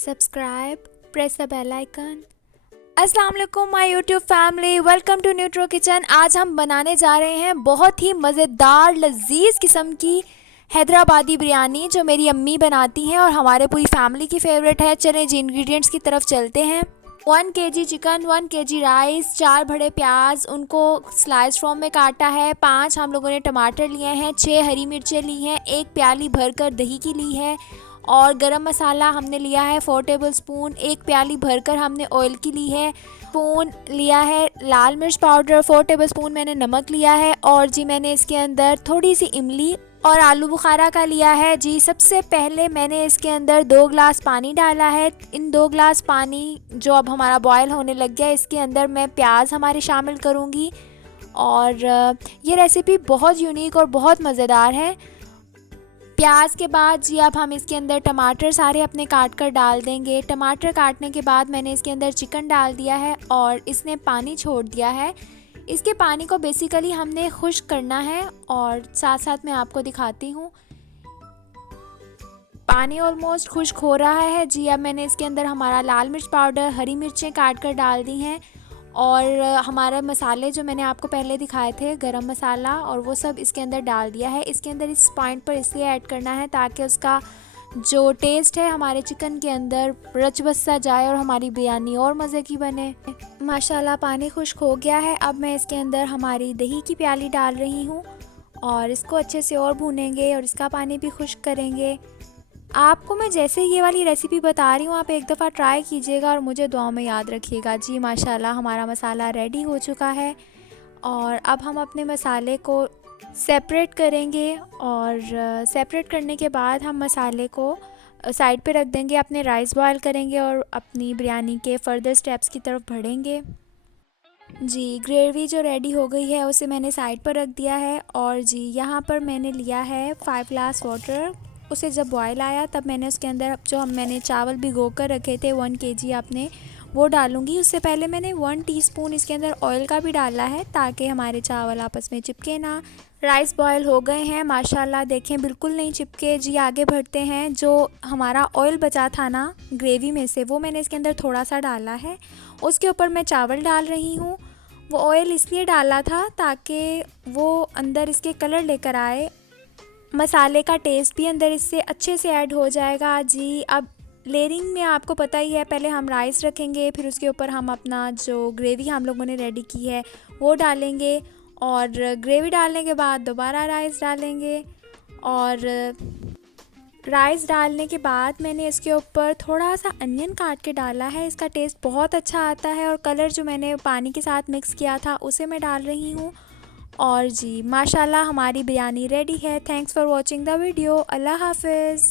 subscribe, press the bell icon. अस्सलाम वालेकुम my YouTube family, welcome to Nutro kitchen. आज हम बनाने जा रहे हैं बहुत ही मज़ेदार लजीज किस्म की हैदराबादी बिरयानी जो मेरी अम्मी बनाती हैं और हमारे पूरी फैमिली की फेवरेट है। चलें जी इंग्रेडिएंट्स की तरफ चलते हैं। 1 kg चिकन, 1 kg राइस, 4 बड़े प्याज, उनको स्लाइस फॉर्म में काटा है। 5 हम लोगों ने टमाटर लिए हैं, 6 हरी मिर्चें ली हैं, 1 प्याली भरकर दही की ली है और गरम मसाला हमने लिया है 4 टेबल स्पून। 1 प्याली भरकर हमने ऑयल की ली है। स्पून लिया है लाल मिर्च पाउडर, 4 टेबल स्पून मैंने नमक लिया है और जी मैंने इसके अंदर थोड़ी सी इमली और आलू बुखारा का लिया है। जी सबसे पहले मैंने इसके अंदर 2 गिलास पानी डाला है। इन 2 गिलास पानी जो अब हमारा बॉयल होने लग गया, इसके अंदर मैं प्याज हमारे शामिल करूँगी और ये रेसिपी बहुत यूनिक और बहुत मज़ेदार है। प्याज के बाद जी अब हम इसके अंदर टमाटर सारे अपने काट कर डाल देंगे। टमाटर काटने के बाद मैंने इसके अंदर चिकन डाल दिया है और इसने पानी छोड़ दिया है। इसके पानी को बेसिकली हमने खुश्क करना है और साथ साथ मैं आपको दिखाती हूँ। पानी ऑलमोस्ट खुश्क हो रहा है। जी अब मैंने इसके अंदर हमारा लाल मिर्च पाउडर, हरी मिर्चें काट कर डाल दी हैं और हमारा मसाले जो मैंने आपको पहले दिखाए थे, गरम मसाला, और वो सब इसके अंदर डाल दिया है। इसके अंदर इस पॉइंट पर इसलिए ऐड करना है ताकि उसका जो टेस्ट है हमारे चिकन के अंदर रच बस सा जाए और हमारी बिरयानी और मज़े की बने। माशाल्लाह पानी खुश्क हो गया है। अब मैं इसके अंदर हमारी दही की प्याली डाल रही हूँ और इसको अच्छे से और भूनेंगे और इसका पानी भी खुश्क करेंगे। आपको मैं जैसे ये वाली रेसिपी बता रही हूँ, आप एक दफ़ा ट्राई कीजिएगा और मुझे दुआ में याद रखिएगा। जी माशाल्लाह हमारा मसाला रेडी हो चुका है और अब हम अपने मसाले को सेपरेट करेंगे और सेपरेट करने के बाद हम मसाले को साइड पे रख देंगे। अपने राइस बॉयल करेंगे और अपनी बिरयानी के फर्दर स्टेप्स की तरफ बढ़ेंगे। जी ग्रेवी जो रेडी हो गई है उसे मैंने साइड पर रख दिया है और जी यहाँ पर मैंने लिया है 5 ग्लास वाटर। उसे जब बॉयल आया तब मैंने उसके अंदर जो मैंने चावल भिगो कर रखे थे 1 kg आपने वो डालूंगी। उससे पहले मैंने 1 टीस्पून इसके अंदर ऑयल का भी डाला है ताकि हमारे चावल आपस में चिपके ना। राइस बॉयल हो गए हैं माशाल्लाह, देखें बिल्कुल नहीं चिपके। जी आगे बढ़ते हैं। जो हमारा ऑयल बचा था ना ग्रेवी में से, वो मैंने इसके अंदर थोड़ा सा डाला है। उसके ऊपर मैं चावल डाल रही हूँ। वो ऑयल इसलिए डाला था ताकि वो अंदर इसके कलर लेकर आए, मसाले का टेस्ट भी अंदर इससे अच्छे से ऐड हो जाएगा। जी अब लेयरिंग में आपको पता ही है, पहले हम राइस रखेंगे, फिर उसके ऊपर हम अपना जो ग्रेवी हम लोगों ने रेडी की है वो डालेंगे और ग्रेवी डालने के बाद दोबारा राइस डालेंगे और राइस डालने के बाद मैंने इसके ऊपर थोड़ा सा अनियन काट के डाला है। इसका टेस्ट बहुत अच्छा आता है और कलर जो मैंने पानी के साथ मिक्स किया था उसे मैं डाल रही हूँ और जी माशाल्लाह हमारी बिरयानी रेडी है। Thanks for watching the video. अल्लाह हाफिज़।